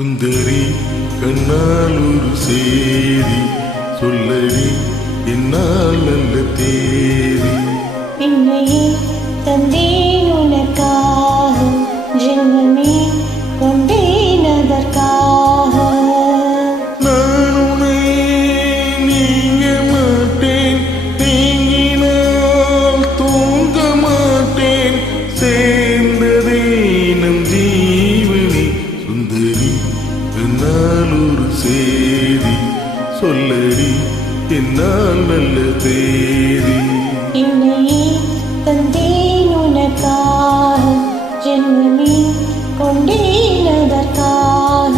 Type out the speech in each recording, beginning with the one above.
சுந்தரி கண்ணால் ஒரு சேரி சொல்லடி என்னால் நல்ல தேதி என்னையே தந்தேன் உனக்காக ஜென்மமே கொண்டேன் அதற்காக நான் உன்னை நீங்க மாட்டேன் நீங்கினால் தூங்க மாட்டேன் சேர்ந்ததே நம் ஜீவனி சுந்தரி என்னால் ஒரு சேதி சொல்லடி என்னால் நல்ல தேதி என்னையே தந்தேன் உனக்காக ஜென்மமே கொண்டேன் அதற்காக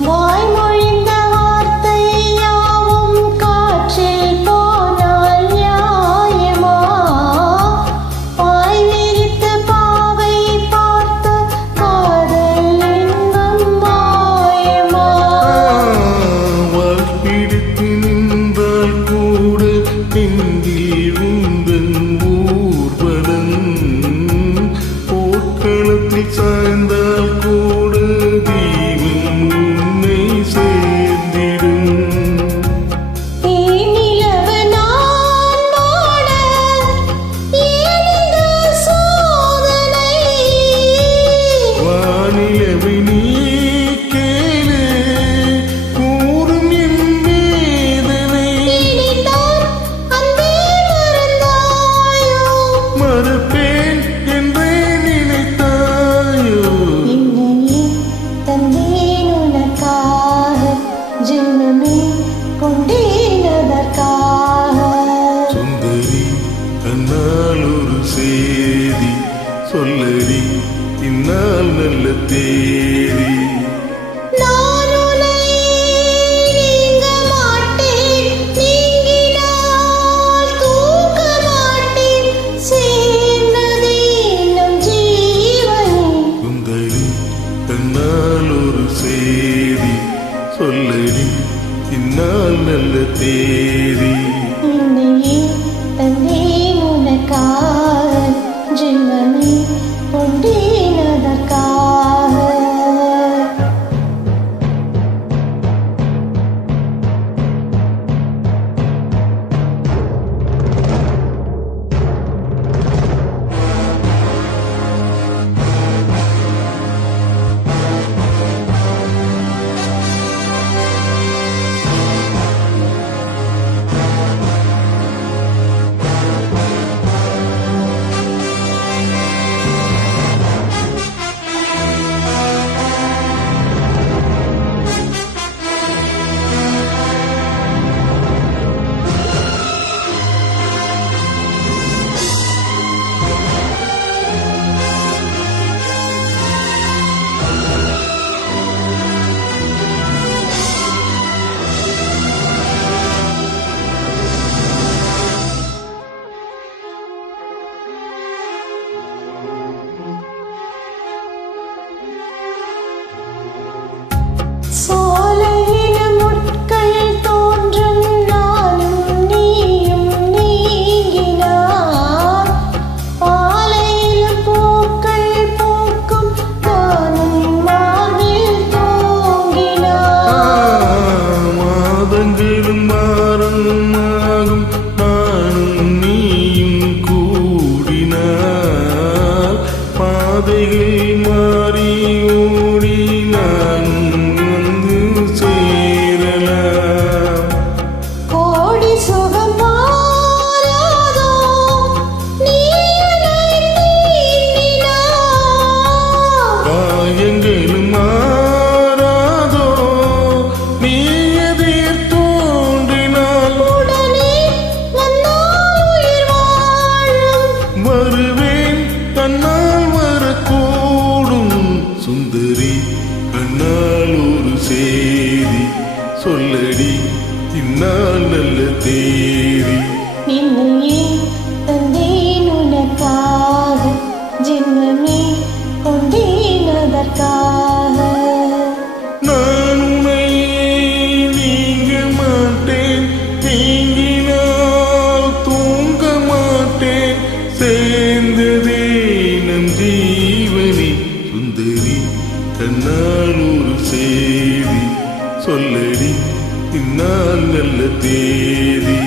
வாய்மொழிந்த வார்த்தை யாவும் காற்றில் போனால் நியாயமா வாய் விரித்து பாவை பார்த்த காதல் இன்பம் மாயமா வாழ்பிடித்து நின்றால் கூட நெஞ்சில் உந்தன் ஊர்வலம் போர்க்களத்தில் சாய்ந்தால் கூட தீபம் உன்னை சேர்ந்திடும் தேனிலவு நான் பாட ஏனிந்த சோதனை வானிலவை நீ கேளு கூறும் என் வேதனை இனிதான் அன்பே மறந்தாயோ மறுப்பேன் என்றே நினைத்தாயோ என்னையே தந்தேன் உனக்காக ஜென்மமே கொண்டேன் அதற்காக சுந்தரி கண்ணால் ஒரு சேதி சொல்லடி இந்நாள் நல்ல தேதி நான் உன்னை நீங்க மாட்டேன் நீங்கினால் தூங்க மாட்டேன் சேர்ந்ததே நம் ஜீவனே சுந்தரி கண்ணால் ஒரு சேதி சொல்லடி இந்நாள் நல்ல தேதி என்னையே தந்தேன் உனக்காக ஜென்மமே கொண்டேன் அதற்காக பாதைகள் மாறி ஓடி நான் வந்து சேரலாம். கோடி சுகம் மாறாதோ நீ என்னை தீண்டினாய். காயங்களும் மாறாதோ நீ எதிர் தோன்றினால். உடனே வந்தால் உயிர் வாழும். வருவேன் கண்ணால் வரக்கூடும். சுந்தரி கண்ணால் ஒரு செய்தி சொல்லடி இந்நாள் நல்ல தேதி. நின்னையே தந்தேன் உனக்காக, ஜென்மமே கொண்டேன் அதற்காக. நான் உன்னை நீங்க மாட்டேன், நீங்கினால் தூங்க மாட்டேன். சேர்ந்ததே நம் ஜீவனி. சுந்தரி கண்ணால் ஒரு செய்தி சொல்லடி இந்நாள் நல்ல தேதி.